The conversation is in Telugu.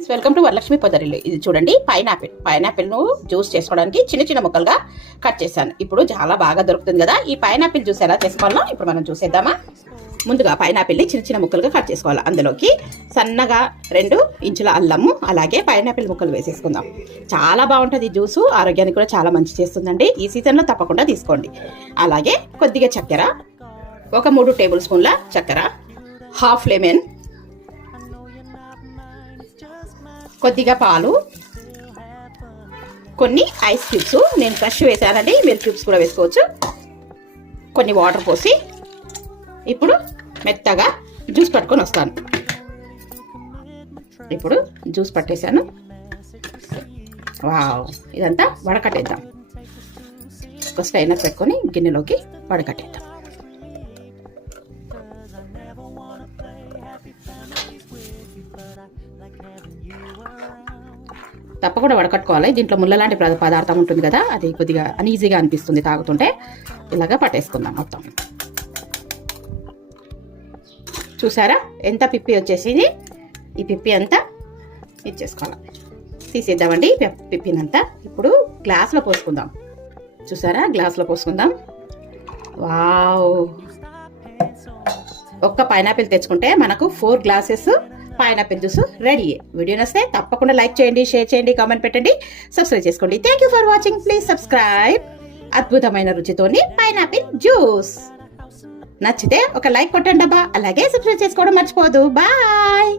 Welcome to Varalakshmi పొదరిల్లు. ఇది చూడండి, పైనాపిల్ ను జ్యూస్ చేసుకోవడానికి చిన్న చిన్న ముక్కలుగా కట్ చేశాను. ఇప్పుడు చాలా బాగా దొరుకుతుంది కదా. ఈ పైనాపిల్ జ్యూస్ ఎలా చేసుకోవాలో ఇప్పుడు మనం చూసేద్దామా. ముందుగా పైనాపిల్ని చిన్న చిన్న ముక్కలుగా కట్ చేసుకోవాలి. అందులోకి సన్నగా 2 ఇంచుల అల్లము, అలాగే పైనాపిల్ ముక్కలు వేసేసుకుందాం. చాలా బాగుంటుంది జ్యూసు, ఆరోగ్యానికి కూడా చాలా మంచి చేస్తుందండి. ఈ సీజన్లో తప్పకుండా తీసుకోండి. అలాగే కొద్దిగా చక్కెర, ఒక 3 టేబుల్ స్పూన్ల చక్కెర, హాఫ్ లెమన్, కొద్దిగా పాలు, కొన్ని ఐస్ క్యూబ్స్, నేను ఫ్రెష్ వేసానండి, మీరు క్యూబ్స్ కూడా వేసుకోవచ్చు. కొన్ని వాటర్ పోసి ఇప్పుడు మెత్తగా జ్యూస్ పట్టుకొని వస్తాను. ఇప్పుడు జ్యూస్ పట్టేశాను. వావ్, ఇదంతా వడకట్టేద్దాం. ఒక స్ట్రైనర్ పెట్టుకొని గిన్నెలోకి వడకట్టేద్దాం. తప్పకుండా వడకట్టుకోవాలి. దీంట్లో ముళ్ళ లాంటి పదార్థం ఉంటుంది కదా, అది కొద్దిగా అనీజీగా అనిపిస్తుంది తాగుతుంటే. ఇలాగా పట్టేసుకుందాం మొత్తం. చూసారా ఎంత పిప్పి వచ్చేసింది. ఈ పిప్పి అంతా ఇచ్చేసుకోవాలి, తీసేద్దామండి పిప్పినంతా. ఇప్పుడు గ్లాస్లో పోసుకుందాం. చూసారా, గ్లాస్లో పోసుకుందాం. వావ్, ఒక్క పైనాపిల్ తెచ్చుకుంటే మనకు 4 glasses pineapple juice ready. Video నచ్చితే తప్పకుండా లైక్ చేయండి, షేర్ చేయండి, కామెంట్ పెట్టండి, సబ్స్క్రైబ్ చేసుకోండి. Thank you for watching. Please subscribe. అద్భుతమైన రుచితోని పైనాపిల్ జ్యూస్. నచ్చితే ఒక లైక్ కొట్టండి అబ్బా. అలాగే సబ్స్క్రైబ్ చేసుకోవడం మర్చిపోదు. బాయ్.